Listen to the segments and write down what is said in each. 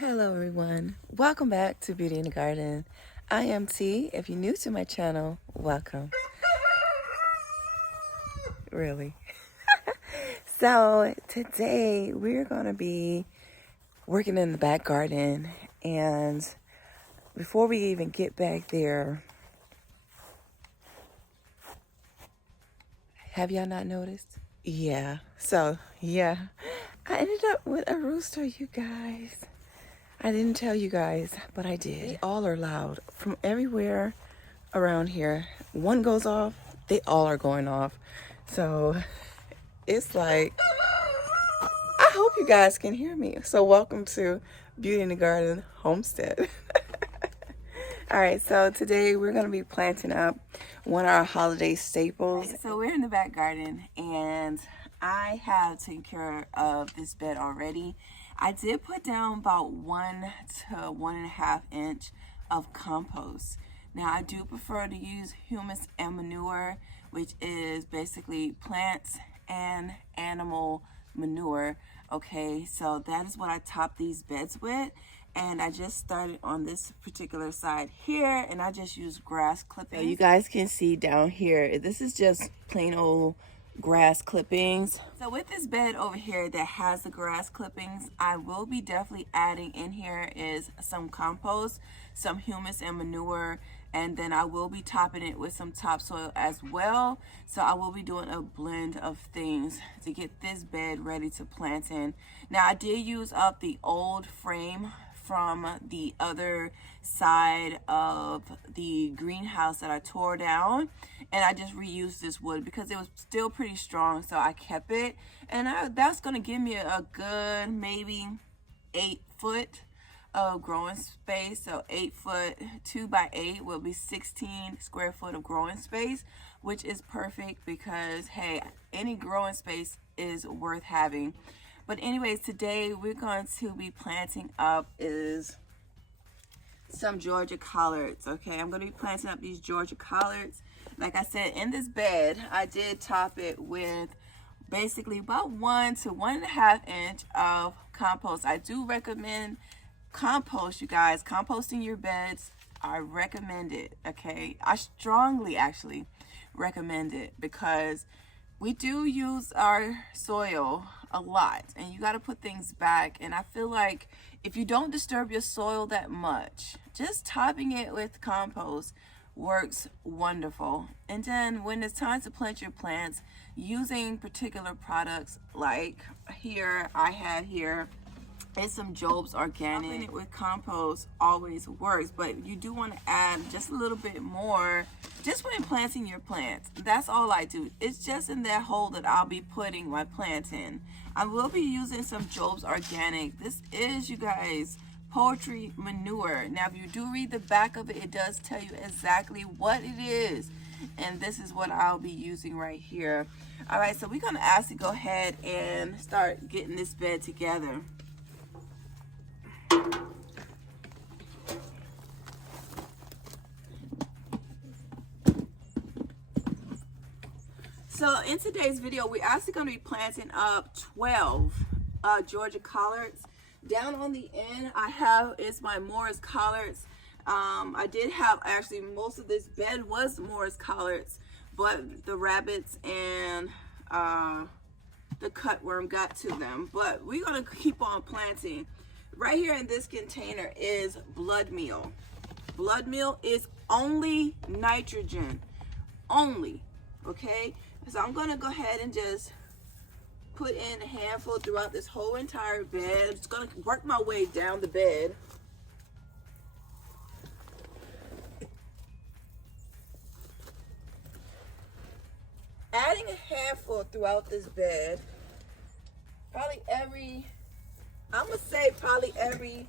Hello everyone, welcome back to Beauty in the Garden. I am T. If you're new to my channel, welcome. Really. So today we're going to be working in the back garden, and before we even get back there, have y'all not noticed? Yeah, I ended up with a rooster, you guys. I didn't tell you guys, but I did. They all are loud from everywhere around here. One goes off, they all are going off. So it's like, I hope you guys can hear me. So welcome to Beauty in the Garden Homestead. All right, so today we're going to be planting up one of our holiday staples. Right, so we're in the back garden, and I have taken care of this bed already. I did put down about 1 to 1.5 inch of compost. Now, I do prefer to use humus and manure, which is basically plants and animal manure. Okay, so that is what I top these beds with. And I just started on this particular side here, and I just use grass clippings. So you guys can see down here, this is just plain old grass clippings. So with this bed over here that has the grass clippings, I will be definitely adding in here is some compost, some humus and manure, and then I will be topping it with some topsoil as well. So I will be doing a blend of things to get this bed ready to plant in. Now, I did use up the old frame from the other side of the greenhouse that I tore down, and I just reused this wood because it was still pretty strong, so I kept it. And that's gonna give me a good maybe 8 foot of growing space. So 8 foot 2 by 8 will be 16 square foot of growing space, which is perfect because, hey, any growing space is worth having. But anyways, today we're going to be planting up is some Georgia collards. Okay, I'm going to be planting up these Georgia collards. Like I said, in this bed, I did top it with basically about 1 to 1.5 inch of compost. I do recommend compost, you guys. Composting your beds, I recommend it. Okay, I strongly actually recommend it because we do use our soil a lot, and you got to put things back. And I feel like if you don't disturb your soil that much, just topping it with compost works wonderful. And then when it's time to plant your plants, using particular products like here I have here is some Job's Organic. Topping it with compost always works, but you do want to add just a little bit more just when planting your plants. That's all I do. It's just in that hole that I'll be putting my plants in. I will be using some Job's Organic. This is, you guys, poultry manure. Now, if you do read the back of it, it does tell you exactly what it is. And this is what I'll be using right here. All right, so we're going to actually go ahead and start getting this bed together. So in today's video, we're actually going to be planting up 12 Georgia collards. Down on the end, I have is my Morris collards. I did have actually most of this bed was Morris collards, but the rabbits and the cutworm got to them. But we're going to keep on planting. Right here in this container is blood meal. Blood meal is only nitrogen, only, okay? So I'm going to go ahead and just put in a handful throughout this whole entire bed. I'm just going to work my way down the bed. Adding a handful throughout this bed, probably every, I'm going to say probably every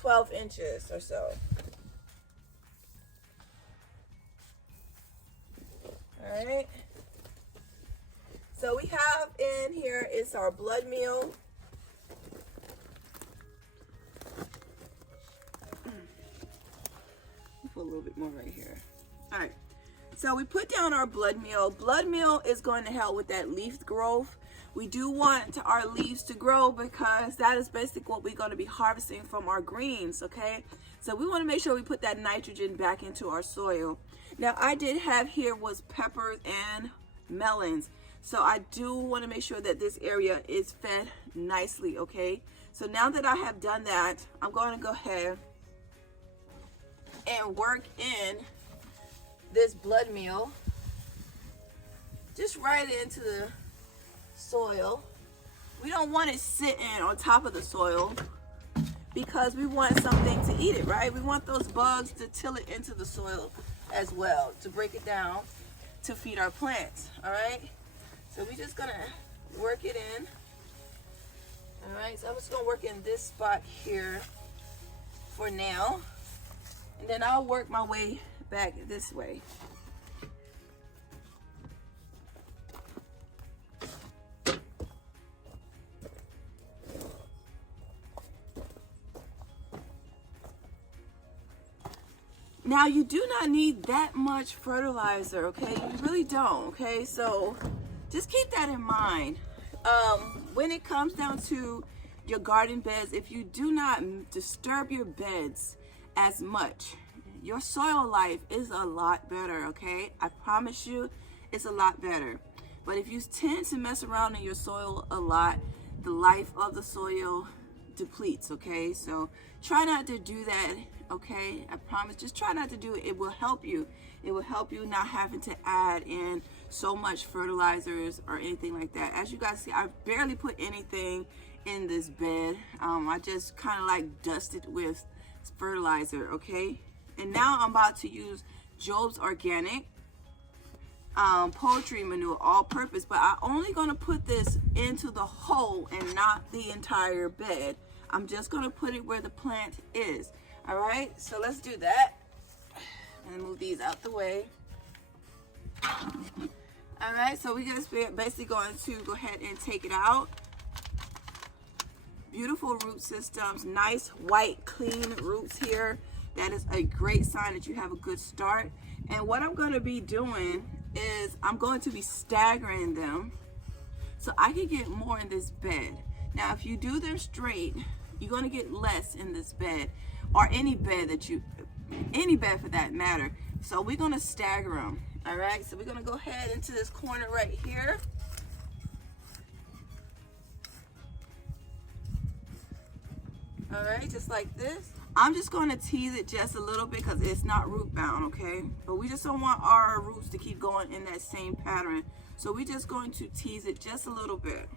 12 inches or so. All right. So we have in here is our blood meal. Put a little bit more right here. All right. So we put down our blood meal. Blood meal is going to help with that leaf growth. We do want our leaves to grow because that is basically what we're going to be harvesting from our greens, okay? So we want to make sure we put that nitrogen back into our soil. Now, I did have here was peppers and melons. So I do want to make sure that this area is fed nicely, okay? So now that I have done that, I'm going to go ahead and work in this blood meal just right into the soil. We don't want it sitting on top of the soil because we want something to eat it, right? We want those bugs to till it into the soil as well, to break it down to feed our plants, all right? So we're just gonna work it in. All right, so I'm just gonna work in this spot here for now, and then I'll work my way back this way. Now, you do not need that much fertilizer, okay? You really don't, okay? So just keep that in mind. When it comes down to your garden beds, if you do not disturb your beds as much, your soil life is a lot better, okay? I promise you, it's a lot better. But if you tend to mess around in your soil a lot, the life of the soil depletes, okay? So try not to do that, okay? I promise, just try not to do it. It will help you. It will help you not having to add in so much fertilizers or anything like that. As you guys see, I barely put anything in this bed. I just kind of like dusted with fertilizer, okay? And now I'm about to use Job's Organic poultry manure, all purpose, but I'm only going to put this into the hole and not the entire bed. I'm just going to put it where the plant is. All right, so let's do that and move these out the way. All right, so we're just basically going to go ahead and take it out. Beautiful root systems, nice white clean roots here. That is a great sign that you have a good start. And what I'm going to be doing is I'm going to be staggering them so I can get more in this bed. Now, if you do them straight, you're going to get less in this bed, or any bed for that matter. So we're going to stagger them. All right, so we're going to go ahead into this corner right here. All right, just like this. I'm just going to tease it just a little bit because it's not root bound, okay? But we just don't want our roots to keep going in that same pattern. So we're just going to tease it just a little bit.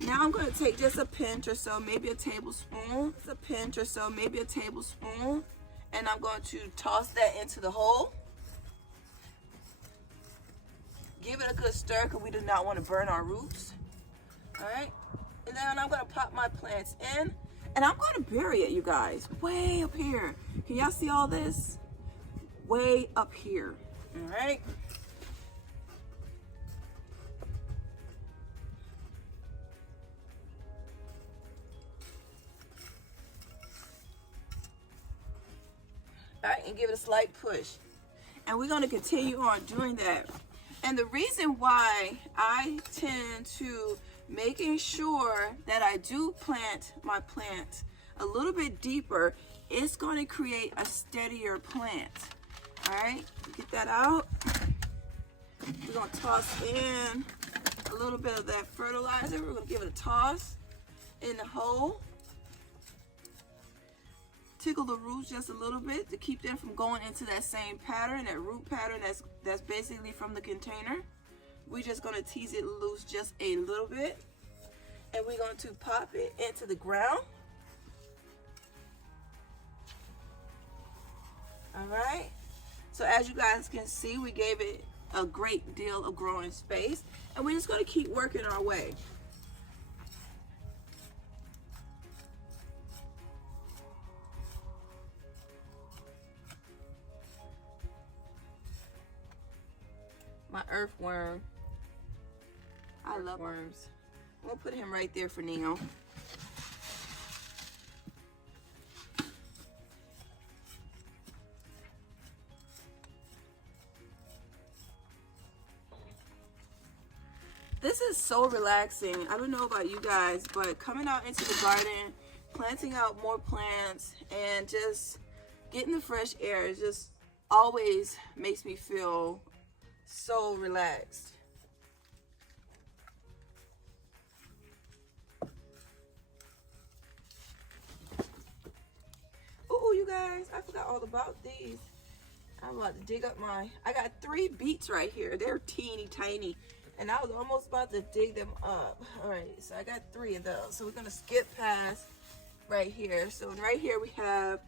Now I'm going to take just a pinch or so, maybe a tablespoon. It's a pinch or so, maybe a tablespoon. And I'm going to toss that into the hole. Give it a good stir because we do not want to burn our roots. All right. And then I'm going to pop my plants in. And I'm going to bury it, you guys, way up here. Can y'all see all this? Way up here. All right. All right, and give it a slight push. And we're going to continue on doing that. And the reason why I tend to making sure that I do plant my plants a little bit deeper, it's going to create a steadier plant. All right, get that out. We're going to toss in a little bit of that fertilizer. We're going to give it a toss in the hole. Tickle the roots just a little bit to keep them from going into that same pattern, that root pattern that's basically from the container. We're just going to tease it loose just a little bit. And we're going to pop it into the ground. All right. So as you guys can see, we gave it a great deal of growing space. And we're just going to keep working our way. My earthworm. I love worms. We'll put him right there for now. This is is so relaxing. I don't know about you guys, but coming out into the garden, planting out more plants, and just getting the fresh air just always makes me feel so relaxed. Oh, you guys, I forgot all about these. I'm about to dig up I got 3 beets right here. They're teeny tiny. And I was almost about to dig them up. All right, so I got 3 of those. So we're gonna skip past right here. So right here we have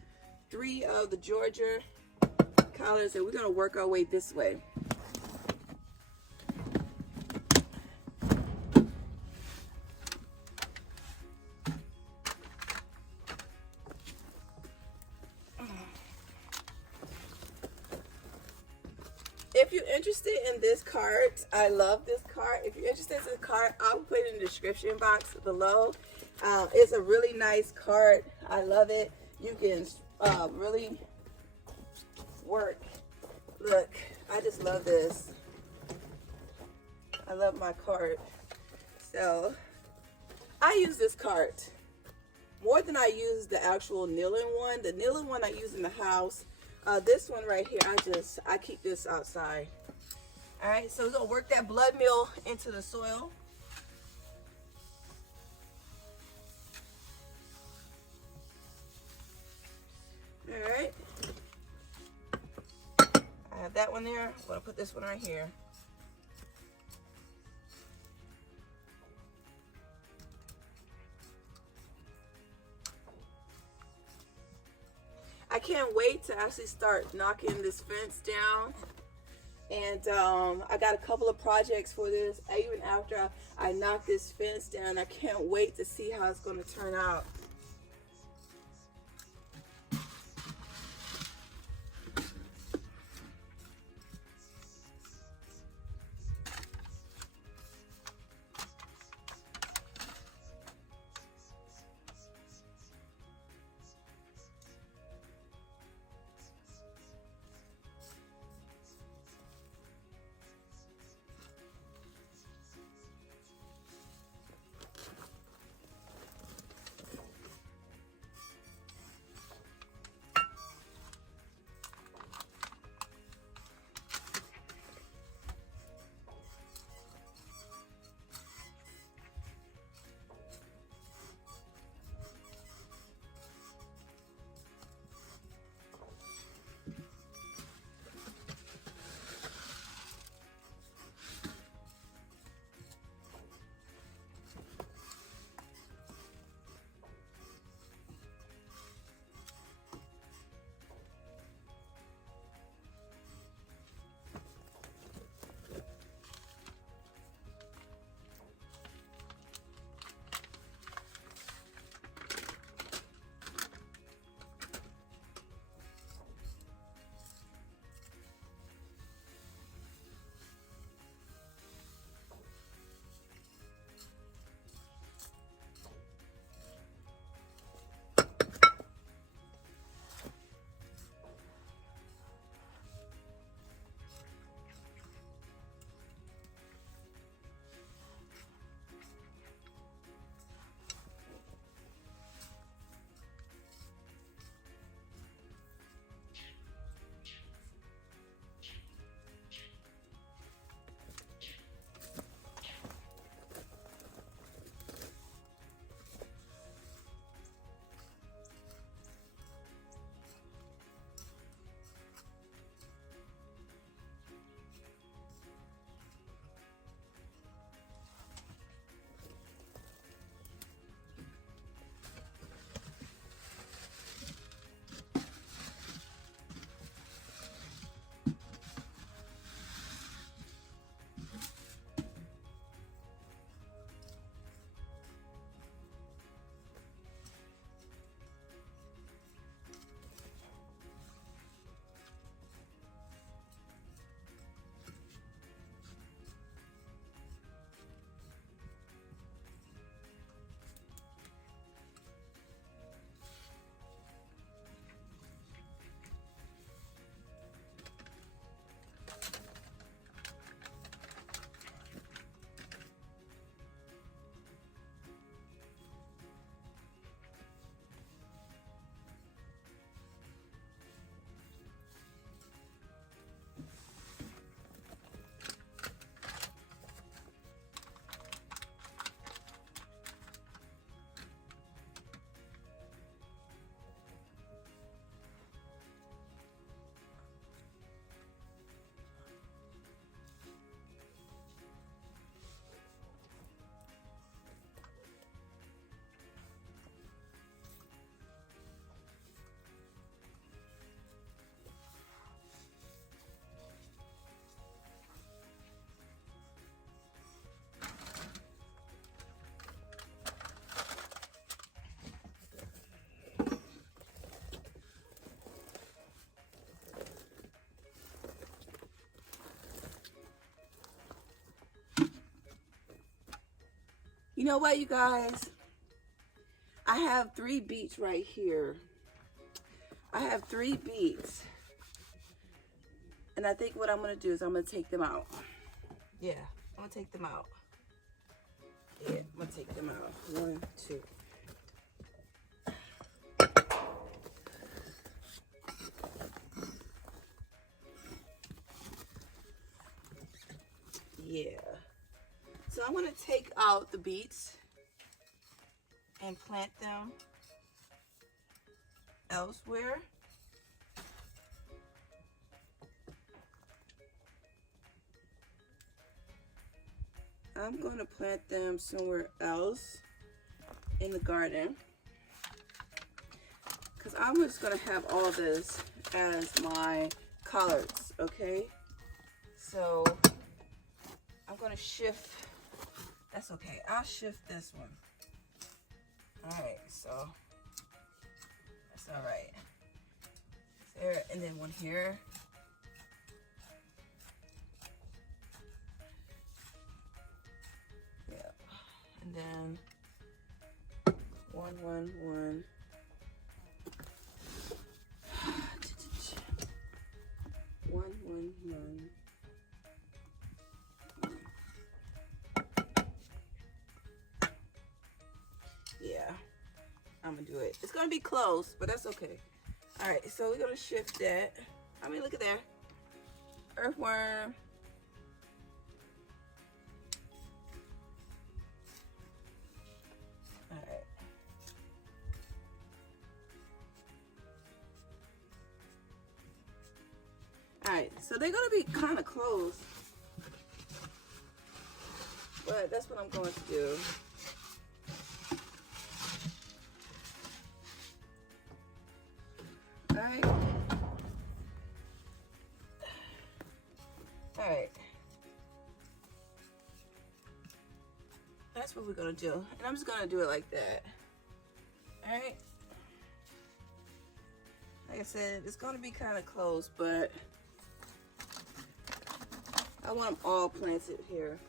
3 of the Georgia collards, and we're gonna work our way this way. If you're interested in this cart, I love this cart. If you're interested in this cart, I'll put it in the description box below. It's a really nice cart. I love it. You can really work. Look, I just love this. I love my cart. So I use this cart more than I use the actual kneeling one. The kneeling one I use in the house. This one right here, I keep this outside. All right, so we're gonna work that blood meal into the soil. All right, I have that one there. I'm gonna put this one right here. I can't wait to actually start knocking this fence down. And I got a couple of projects for this. Even after I knock this fence down, I can't wait to see how it's going to turn out. You know what, you guys? I have 3 beets right here. I have 3 beets. And I think what I'm going to do is I'm going to take them out. Yeah, I'm going to take them out. Yeah, I'm going to take them out. 1, 2. Yeah. So I'm going to take out the beets and plant them elsewhere. I'm going to plant them somewhere else in the garden, because I'm just going to have all this as my collards, okay? So I'm going to shift. That's okay. I'll shift this one. All right, so that's all right. There, and then one here. Yeah, and then one. 1. Yeah, I'm gonna do it. It's gonna be close, but that's okay. All right, so we're gonna shift that. I mean, look at there. Earthworm. All right. All right, so they're gonna be kind of close, but that's what I'm going to do. All right. All right. That's what we're gonna do, and I'm just gonna do it like that. All right. Like I said, it's gonna be kind of close, but I want them all planted here.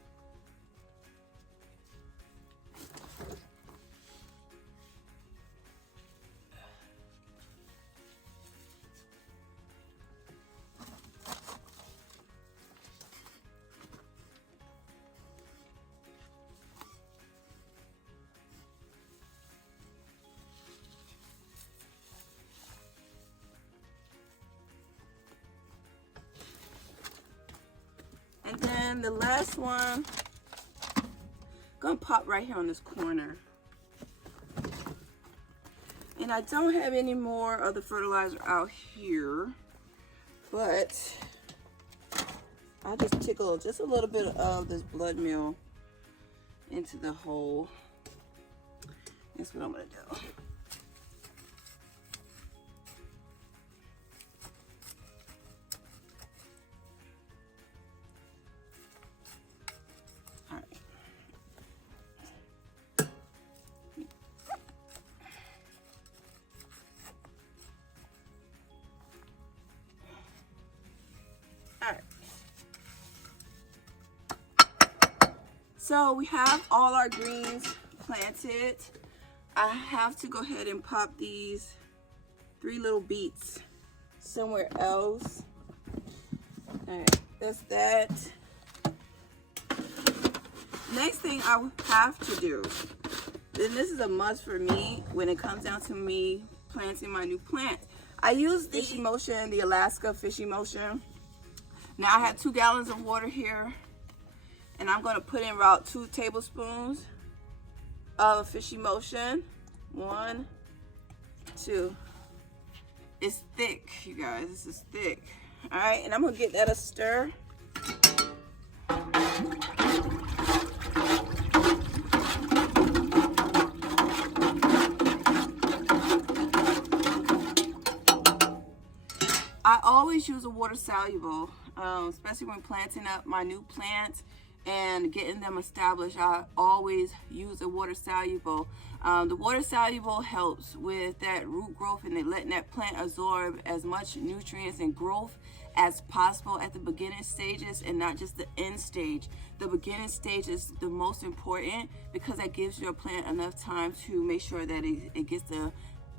And then the last one, gonna pop right here on this corner. And I don't have any more of the fertilizer out here, but I'll just tickle just a little bit of this blood meal into the hole. That's what I'm gonna do. So we have all our greens planted. I have to go ahead and pop these 3 little beets somewhere else. All right, that's that. Next thing I have to do, and this is a must for me when it comes down to me planting my new plant. I use Fish Emotion, the Alaska Fish Emotion. Now I have 2 gallons of water here. And I'm going to put in about 2 tablespoons of Fish Emotion. 1, 2. It's thick, you guys. This is thick. All right, and I'm going to get that a stir. I always use a water soluble, especially when planting up my new plants and getting them established. I always use a water soluble. The water soluble helps with that root growth and letting that plant absorb as much nutrients and growth as possible at the beginning stages and not just the end stage. The beginning stage is the most important because that gives your plant enough time to make sure that it gets the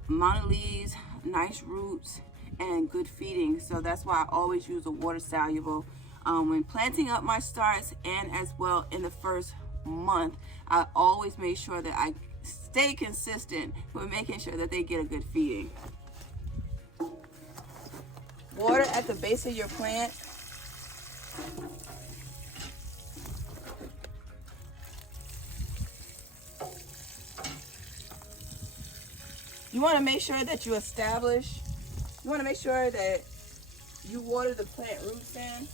amount of leaves, nice roots, and good feeding. So that's why I always use a water soluble when planting up my starts, and as well in the first month. I always make sure that I stay consistent with making sure that they get a good feeding. Water at the base of your plant. You want to make sure that you want to make sure that you water the plant roots in.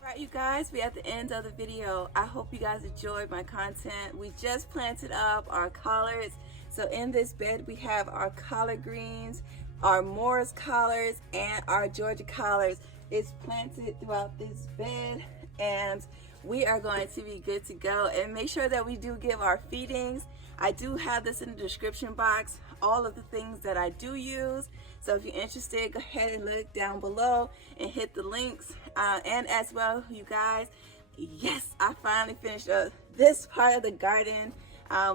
Alright, you guys, we're at the end of the video. I hope you guys enjoyed my content. We just planted up our collards. So in this bed we have our collard greens, our Morris collards, and our Georgia collards. It's planted throughout this bed, and we are going to be good to go. And make sure that we do give our feedings. I do have this in the description box, all of the things that I do use. So if you're interested, go ahead and look down below and hit the links. And as well, you guys, yes, I finally finished up this part of the garden.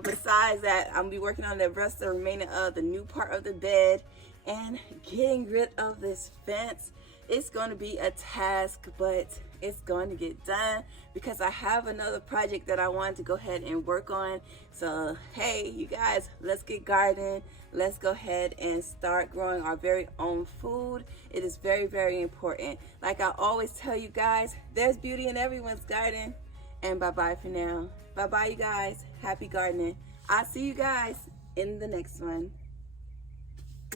Besides that, I'm gonna be working on the rest of the remaining of the new part of the bed and getting rid of this fence. It's going to be a task, but it's going to get done because I have another project that I wanted to go ahead and work on. So hey, you guys, let's get gardening. Let's go ahead and start growing our very own food. It is very, very important. Like I always tell you guys, there's beauty in everyone's garden. And bye-bye for now. Bye-bye, you guys. Happy gardening. I'll see you guys in the next one.